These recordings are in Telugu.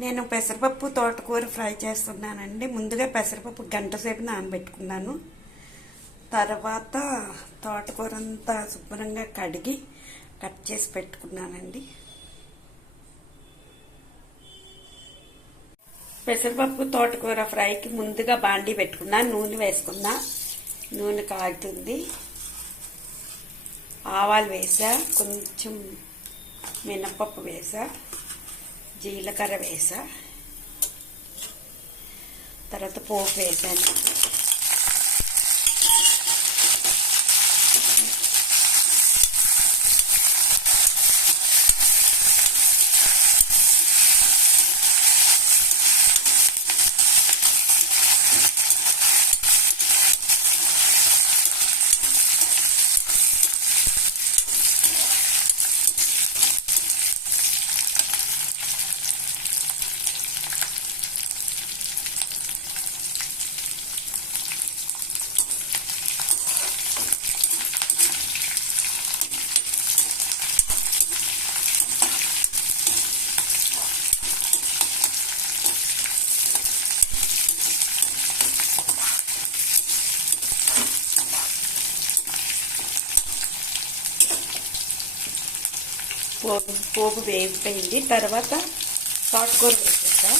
నేను పెసరపప్పు తోటకూర ఫ్రై చేస్తున్నానండి. ముందుగా పెసరపప్పు గంట సేపు నానబెట్టుకున్నాను. తర్వాత తోటకూర అంతా శుభ్రంగా కడిగి కట్ చేసి పెట్టుకున్నానండి. పెసరపప్పు తోటకూర ఫ్రైకి ముందుగా బాండీ పెట్టుకున్నా, నూనె వేసుకున్నా. నూనె కాగుతుంది. ఆవాలు వేసా, కొంచెం మినపప్పు వేసా, జీలకర్ర వేసా, తర్వాత పోపు వేసాను. పోపు వేగిపోయింది. తర్వాత తోటకూర వేసేస్తా.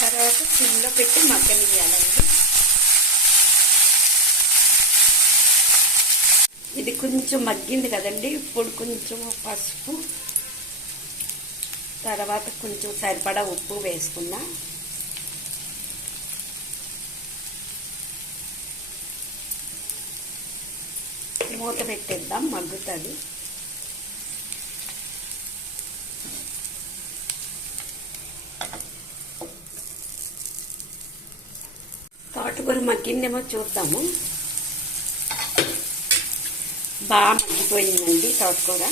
తర్వాత సిమ్లో పెట్టి మగ్గనివ్వాలండి. ఇది కొంచెం మగ్గింది కదండి. ఇప్పుడు కొంచెం పసుపు, తర్వాత కొంచెం సరిపడా ఉప్పు వేసుకున్నా. మూత పెట్టేద్దాం, మగ్గుతుంది. తోటకూర మగ్గిందేమో చూద్దాము. బాగా మగ్గిపోయిందండి తోటకూర.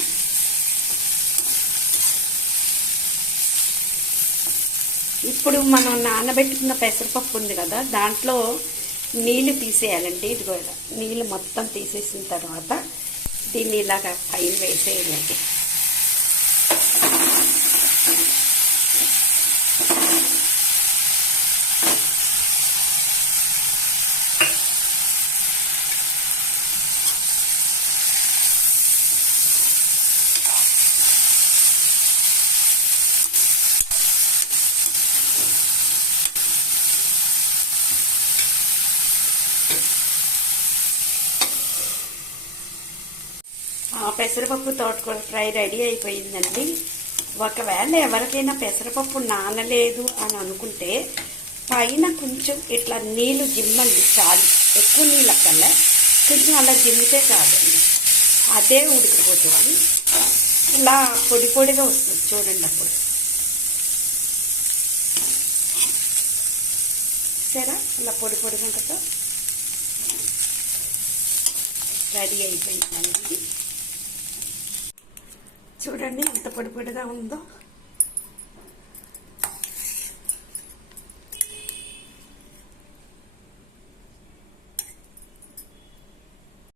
ఇప్పుడు మనం నానబెట్టుకున్న పెసరపప్పు ఉంది కదా, దాంట్లో నీళ్లు తీసేయాలండి. ఇదిగో నీళ్ళు మొత్తం తీసేసిన తర్వాత దీన్ని ఇలాగా పైన వేసేయాలండి. పెసరపప్పు తోటకూర ఫ్రై రెడీ అయిపోయిందండి. ఒకవేళ ఎవరికైనా పెసరపప్పు నానలేదు అని అనుకుంటే పైన కొంచెం ఇట్లా నీళ్ళు జిమ్మండి, చాలు. ఎక్కువ నీళ్ళు అక్కర్లే, కొంచెం అలా జిమ్మితే కాదండి, అదే ఉడికిపోతుంది. ఇలా పొడి పొడిగా వస్తుంది చూడండి. అప్పుడు సరే, ఇలా పొడి పొడిగా కదా రెడీ అయిపోయిందండి. చూడండి ఎంత పొడి పొడిగా ఉందో.